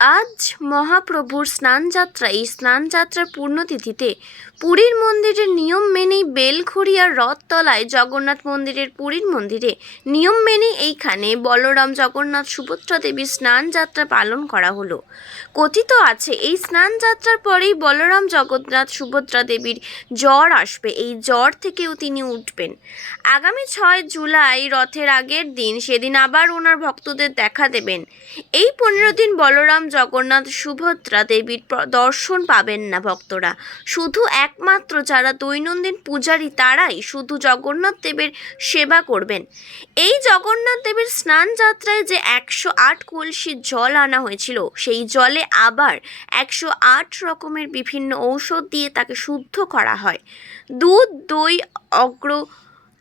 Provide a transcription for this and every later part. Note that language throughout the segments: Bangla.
আজ মহাপ্রভুর স্নানযাত্রা। এই স্নানযাত্রার পূর্ণতিথিতে পুরীর মন্দিরের নিয়ম মেনেই বেলঘড়িয়ার রথতলায় জগন্নাথ মন্দিরের পুরীর মন্দিরে নিয়ম মেনেই এইখানে বলরাম জগন্নাথ সুভদ্রা দেবীর স্নানযাত্রা পালন করা হলো। কথিত আছে এই স্নানযাত্রার পরেই বলরাম জগন্নাথ সুভদ্রা দেবীর জ্বর আসবে, এই জ্বর থেকেও তিনি উঠবেন। আগামী 6 জুলাই রথের আগের দিন, সেদিন আবার ওনার ভক্তদের দেখা দেবেন। এই 15 দিন বলরাম জগন্নাথ সুভদ্রা দেবীর দর্শন পাবেন না ভক্তরা। শুধু একমাত্র যারা দৈনন্দিন পূজারী তারাই শুধু জগন্নাথ দেবের সেবা করবেন। এই জগন্নাথ দেবের স্নান যাত্রায় যে 108 কলসি জল আনা হয়েছিল, সেই জলে আবার 108 রকমের বিভিন্ন ঔষধ দিয়ে তাকে শুদ্ধ করা হয়। দুধ, দই, অগ্র,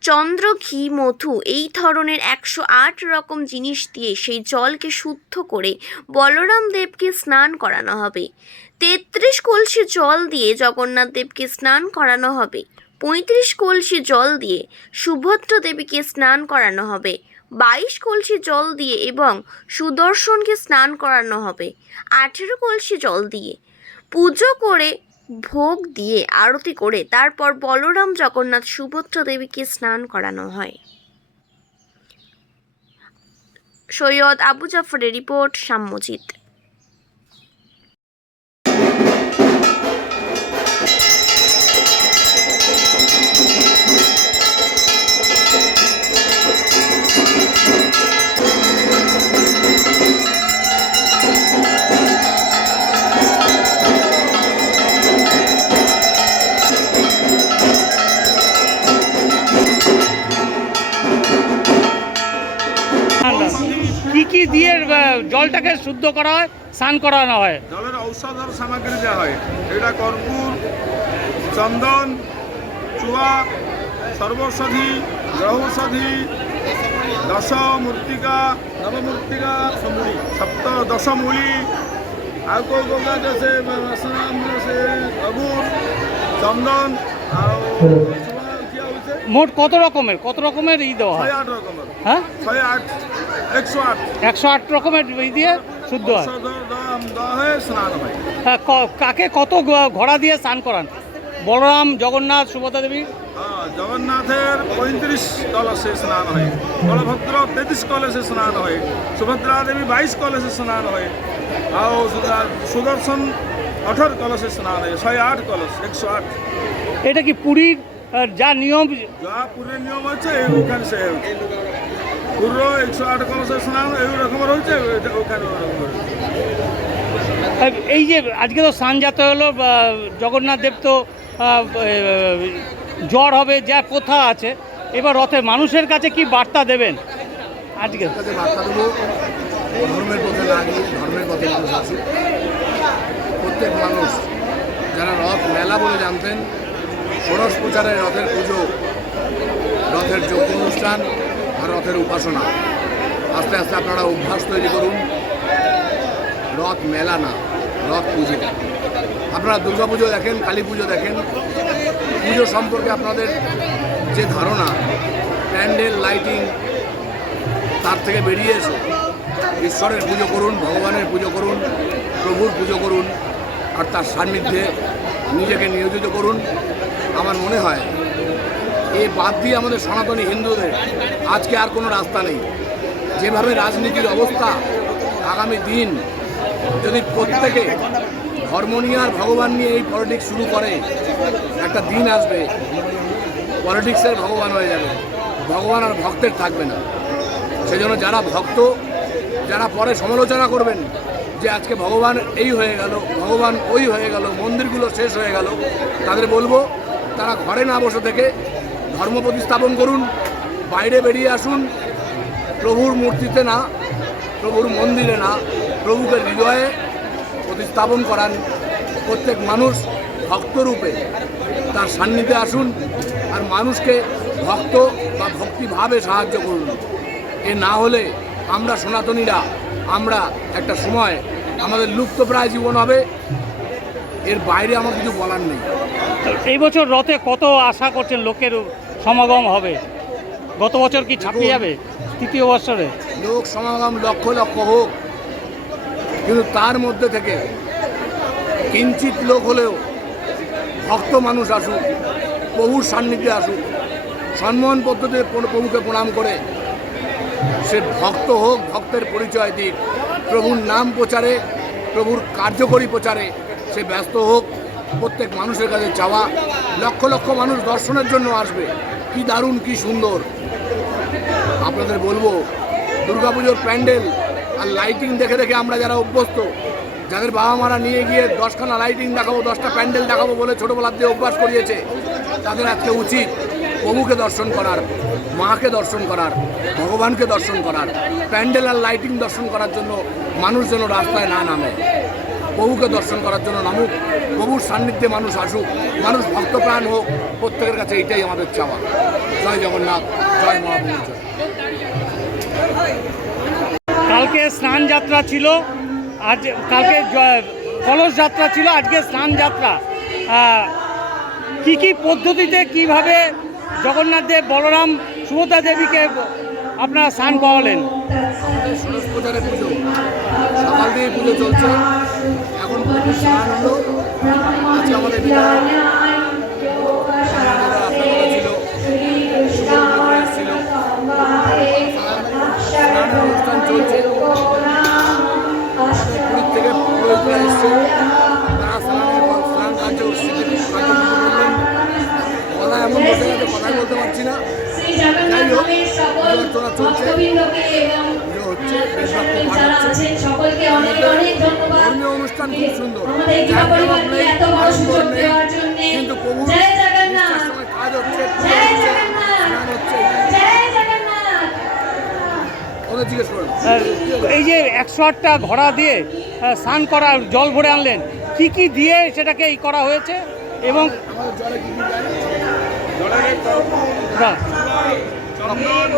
চন্দ্র, ঘি, মধু, এই ধরনের 108 রকম জিনিস দিয়ে সেই জলকে শুদ্ধ করে বলরাম দেবকে স্নান করানো হবে। 33 কলসি জল দিয়ে জগন্নাথ দেবকে স্নান করানো হবে। 35 কলসি জল দিয়ে সুভদ্রা দেবীকে স্নান করানো হবে। 22 কলসি জল দিয়ে এবং সুদর্শনকে স্নান করানো হবে। 18 কলসি জল দিয়ে পুজো করে, ভোগ দিয়ে, আরতি করে তারপর বলরাম জগন্নাথ সুভদ্রা দেবীকে স্নান করানো হয়। সৈয়দ আবু জাফরের রিপোর্ট, সাম্যজিৎ। কি কি দিয়ে জলটাকে শুদ্ধ করা হয়, স্নান করানো হয়? জলের ঔষধর সামগ্রী দেওয়া হয়। এটা কর্পূর, চন্দন, চুয়া, সর্বৌষধি, গ্রহৌষধি, দশ মূর্তিকা, নবমূর্তিকা, দশমূলি, ଆଉ କେଉଁ କେଉଁଟା ଯେ ସେ ସେ ଅଗୁর, চন্দন ଆଉ মোট কত রকমের দেওয়া হয়? 108 রকমের। হ্যাঁ, 108 108 রকমের দিয়ে শুদ্ধ হয়। দেওয়া হয়, স্নান হয়। হ্যাঁ, কাকে কত ঘোড়া দিয়ে স্নান করান? বলরাম, জগন্নাথ, সুভদ্রা দেবী? জগন্নাথের 35 কলসে স্নান হয়, বলভদ্র 33 কলসে স্নান হয়, সুভদ্রা দেবী 22 কলসে স্নান হয়, ଆଉ সুদর্শন 18 কলসে স্নান হয়। 108 কলস, 108। এটা কি পুরীর যা নিয়ম? যা পুরীর নিয়ম হচ্ছে ওখানে সে হচ্ছে পুরো 108 কলসে স্নান এই রকমের হচ্ছে, ওখানে এই যে আজকে তো স্নানযাত্রা হলো, জগন্নাথ দেব তো জ্বর হবে, যা প্রথা আছে, এবার রথে মানুষের কাছে কি বার্তা দেবেন আজকে? বার্তা দেবো, ধর্মের পথে না গিয়ে ধর্মের পথে মানুষ আছে। প্রত্যেক মানুষ যারা রথ মেলা বলে জানতেন, ষোড়শ প্রচারে রথের পুজো, রথের যোগ্য অনুষ্ঠান আর রথের উপাসনা, আস্তে আস্তে আপনারা অভ্যাস তৈরি করুন। রথ মেলা না, রথ পুজো। আপনারা দুর্গা পুজো দেখেন, কালী পুজো দেখেন, পুজো সম্পর্কে আপনাদের যে ধারণা, প্যান্ডেল, লাইটিং, তার থেকে বেরিয়ে এসে ঈশ্বরের পুজো করুন, ভগবানের পুজো করুন, প্রভুর পুজো করুন, আর তার সান্নিধ্যে নিজেকে নিয়োজিত করুন। আমার মনে হয় এই বাদ দিয়ে আমাদের সনাতনী হিন্দুদের আজকে আর কোনো রাস্তা নেই। যেভাবে রাজনীতির অবস্থা, আগামী দিন যদি প্রত্যেকে ধর্ম নিয়ে আর ভগবান নিয়ে এই পলিটিক্স শুরু করে, একটা দিন আসবে পলিটিক্সের ভগবান হয়ে যাবে, ভগবান আর ভক্তের থাকবে না। সেজন্য যারা ভক্ত, যারা পরে সমালোচনা করবেন যে আজকে ভগবান এই হয়ে গেল, ভগবান ওই হয়ে গেল, মন্দিরগুলো শেষ হয়ে গেল, তাদের বলবো তারা ঘরে না বসে থেকে ধর্ম প্রতিস্থাপন করুন, বাইরে বেরিয়ে আসুন। প্রভুর মূর্তিতে না, প্রভুর মন্দিরে না, প্রভুকে হৃদয়ে প্রতিস্থাপন করান। প্রত্যেক মানুষ ভক্তরূপে তার সান্নিধ্যে আসুন আর মানুষকে ভক্ত বা ভক্তিভাবে সাহায্য করুন। এ না হলে আমরা সনাতনীরা, আমরা একটা সময় আমাদের লুপ্তপ্রায় জীবন হবে। এর বাইরে আমার কিছু বলার নেই। এই বছর রথে কত আশা করছেন লোকের সমাগম হবে? গত বছর কি ছাপিয়ে যাবে তৃতীয় বছরে? লোক সমাগম লক্ষ লক্ষ হোক, কিন্তু তার মধ্যে থেকে কিঞ্চিত লোক হলেও ভক্ত মানুষ আসুক, প্রভুর সান্নিধ্যে আসুক, সম্মান পদ্ধতিতে প্রভুকে প্রণাম করে সে ভক্ত হোক, ভক্তের পরিচয় দিক, প্রভুর নাম প্রচারে, প্রভুর কার্যকরী প্রচারে সে ব্যস্ত হোক। প্রত্যেক মানুষের কাছে চাওয়া, লক্ষ লক্ষ মানুষ দর্শনের জন্য আসবে। কি দারুণ, কি সুন্দর। আপনাদের বলবো, দুর্গাপুজোর প্যান্ডেল আর লাইটিং দেখে দেখে আমরা যারা অভ্যস্ত, যাদের বাবা মারা নিয়ে গিয়ে 10খানা লাইটিং দেখাবো, 10টা প্যান্ডেল দেখাবো বলে ছোটোবেলার দিয়ে অভ্যাস করিয়েছে, তাদের আজকে উচিত প্রভুকে দর্শন করার, মাকে দর্শন করার, ভগবানকে দর্শন করার। প্যান্ডেল আর লাইটিং দর্শন করার জন্য মানুষ যেন রাস্তায় না নামে, প্রভুকে দর্শন করার জন্য নামুক, প্রভুর সান্নিধ্যে মানুষ আসুক, মানুষ ভক্তপ্রাণ হোক। প্রত্যেকের কাছে এইটাই আমাদের চাওয়া। জয় জগন্নাথ, জয় মহাপ্রভু। কালকে স্নান যাত্রা ছিল, আজ কালকে কলস যাত্রা ছিল, আজকে স্নান যাত্রা। কি কি পদ্ধতিতে কিভাবে জগন্নাথ দেব, বলরাম, সুভদ্রা দেবীকে আপনারা স্নান করালেন? ষোড়শ প্রচারে পুজো, সকাল থেকে পুজো চলছে, এখন প্রভু স্নান হলো। আজকে আমাদের বিধায়ক ছিল, এসেছিল, স্নানের অনুষ্ঠান চলছে। আমাদের পুরীর থেকে পুরোহিতরা এসছে, তারা স্নান কার্য করলেন। কথা এমন বসে গেছে, কথাই বলতে পারছি না। যাই হোক, পুজো চলছে, পুজো হচ্ছে, বেশ রকম পাঠ হচ্ছে। ধর্মীয় অনুষ্ঠান খুব সুন্দর, কিন্তু প্রভুর নিষ্ঠার সঙ্গে কাজ হচ্ছে, পুজো হচ্ছে, স্নান হচ্ছে। ওদের জিজ্ঞেস করুন। এই যে 108টা ঘোড়া দিয়ে স্নান করার জল ভরে আনলেন, কি কি দিয়ে সেটাকে এই করা হয়েছে? এবং আমাদের জলে কি কি যায়? জলের না, চন্দন